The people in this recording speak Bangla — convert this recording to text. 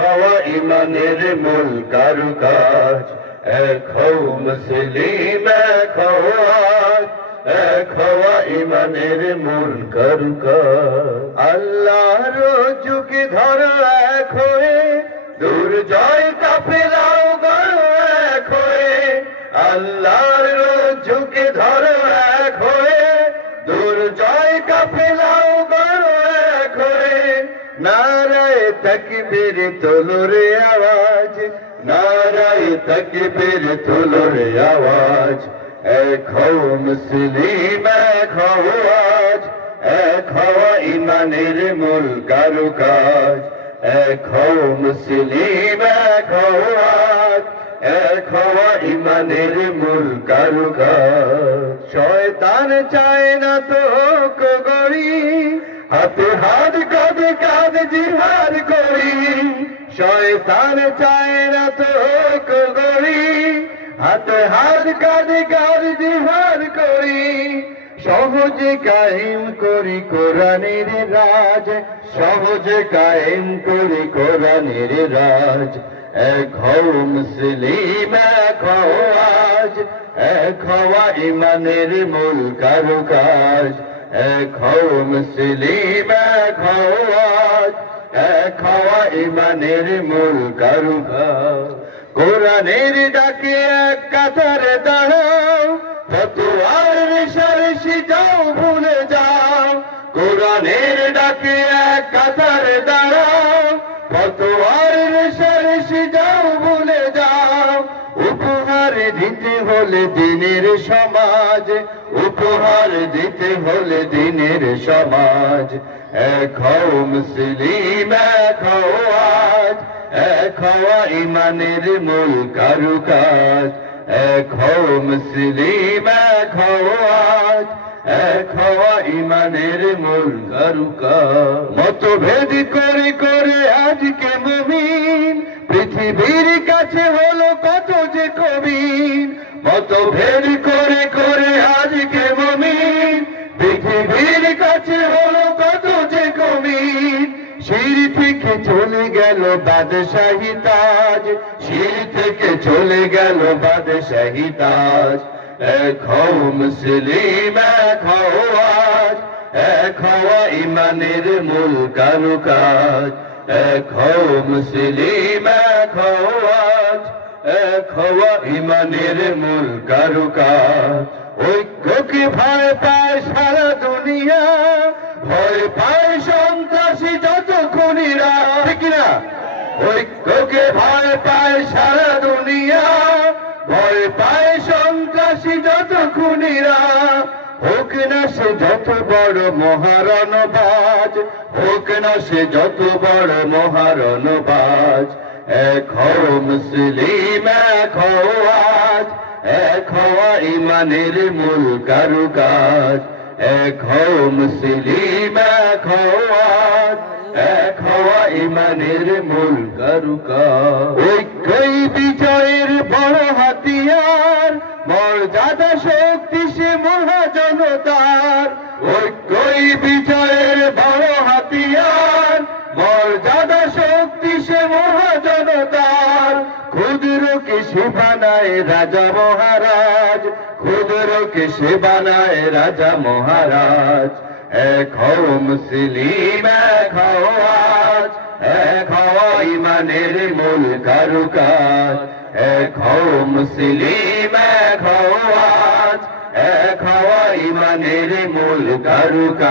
হওয়া ইমানের মূল কারুকাজ এক হও মুসলিম, এক হও আজ এক হওয়া ইমানের মূল কারুকাজ আল্লাহর যুগে ধরো এক হয়ে, দুর্জয় কাফেলাও নারায় তকবীর তোলরে আওয়াজ, নারায় তকবীর তোলরে আওয়াজ। এক হও মুসলিম, এক হও আজ, এক ইমানের মূল কারুকাজ এক হও মুসলিম, এক হও আজ, এক হওয়া ইমানের মূল কারুকাজ শয়তান চায় না তো গড়ি হাতে হাত কাঁধে কাঁধ জিহাদ করি। শয়তান চায় না তো গড়ি। হাতে হাত কাঁধে কাঁধ জিহাদ করি। সহজে কায়েম করি কোরআনের রাজ। সহজে কায়েম করি কোরআনের রাজ। এক হও মুসলিম, এক আজ। এক ইমানের মূল কারুকাজ। এক হও মুসলিম, এক হওয়া ইমানের মূল কারুকাজ। কোরআনের ডাকে এক কাতারে দাঁড়াও ফতুয়ার রেশারেশি যাও ভুলে যাও। কোরআনের ডাকে এক কাতারে দাঁড়াও ফতুয়ার হলে দিনের সমাজ, উপহার দিতে হলে দিনের সমাজ। এক হও মুসলিম, এক হও আজ, এক ইমানের মূল কারুকাজ। এক হও মুসলিম, এক হও আজ, এক ইমানের মূল কারুকাজ। মতভেদ করে করে আজকে মুমিন, পৃথিবীর কাছে হলো কত যে কবিন মতভেদ করে করে আজকে মুমিন পৃথিবীর কাছে হলো কত যে কবিন শির থেকে চলে গেল বাদশাহী তাজ। শির থেকে চলে গেল বাদশাহী তাজ। হও মুসলিম এক আজ এক ইমানের মূল কারুকাজ। হও মুসলিম এক হও আজ এক হওয়া ইমানের মূল কারুকাজ। ঐক্যকে ভয় পায় সারা দুনিয়া? ভয় পায় সন্ত্রাসী যত খুনিরা ঠিক না ঐক্যকে ভয় পায় সারা দুনিয়া? ভয় পায় সন্ত্রাসী যত খুনিরা হোক না সে যত বড় মহারণবাজ, হোক না সে যত বড় মহারণবাজ হও মুসলিম হও আজ হওয়া ইমানের মূল কারুকাজ। হও মুসলিম হও আজ হওয়া ইমানের মূল কারুকাজ। ঐক্যই বিজয়ের বড় হাতিয়ার, মর্যাদা শক্তি সে মহাজনতার। ঐক্যই বানায় রাজা মহারাজ ক্ষুদ্রকে সে বানায় রাজা মহারাজ। এক হও মুসলিম, এক হও আজ, এক হওয়া ইমানের মূল কারুকাজ। এক হও মুসলিম, এক হও এক ইমানের মূল কারুকাজ।